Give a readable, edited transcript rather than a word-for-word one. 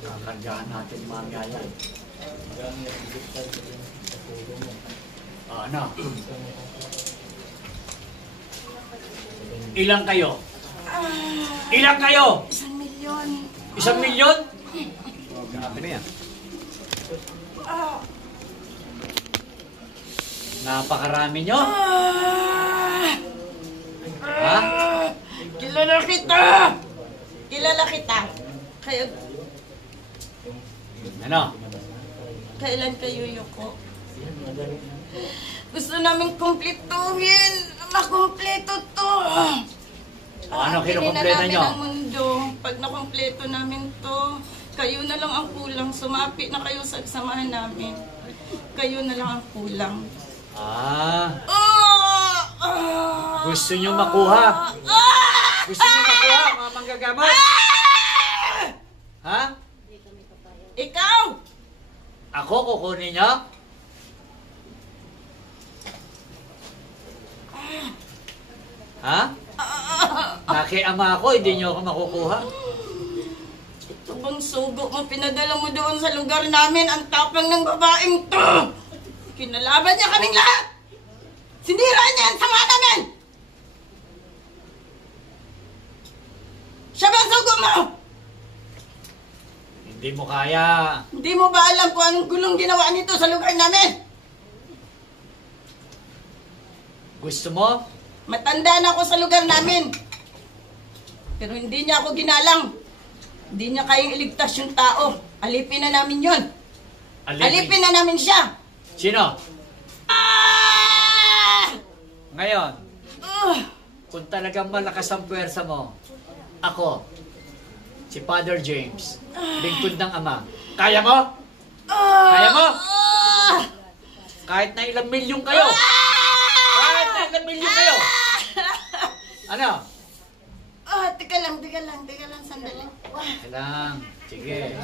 Kakargahan natin mamaya yan. Ano? Ilang kayo? Ilang kayo? 1,000,000. 1,000,000? Grabe na yan. Napakarami nyo? Ha? Kilala kita! Kilala kita! Kayo, Ano? kailan kayo yuko? Gusto namin kumpletuhin. Makumpleto to. Ano kinukumpleto namin nyo? ang mundo. Pag nakumpleto namin to, kayo na lang ang kulang. Sumapi na kayo sa samahan namin. Kayo na lang ang kulang. Gusto nyo makuha? Gusto nyo makuha mga manggagamot? Ha? Ikaw! Ako kukunin nyo? Ha? Nakiama ako, hindi nyo ako makukuha. Ito bang sugo mo pinadala mo doon sa lugar namin? Ang tapang ng babaeng to! Kinalaban niya kaming lahat! Sinira niya ang sama namin! Siya ba ang sugo mo? Hindi mo kaya. Hindi mo ba alam kung anong gulong ginawa nito sa lugar namin? Gusto mo? Matanda na ako sa lugar namin. Pero hindi niya ako ginalang. Hindi niya kayang iligtas yung tao. Alipin na namin yun. Alipin na namin siya. Sino? Ngayon, kung talagang malakas ang puwersa mo, ako, si Father James, lingkod ng Ama. Kaya mo? Kaya mo? Kahit na ilang milyon kayo. Kahit na ilang milyon kayo. Ano? Teka lang, sandali. Kailang. Sige.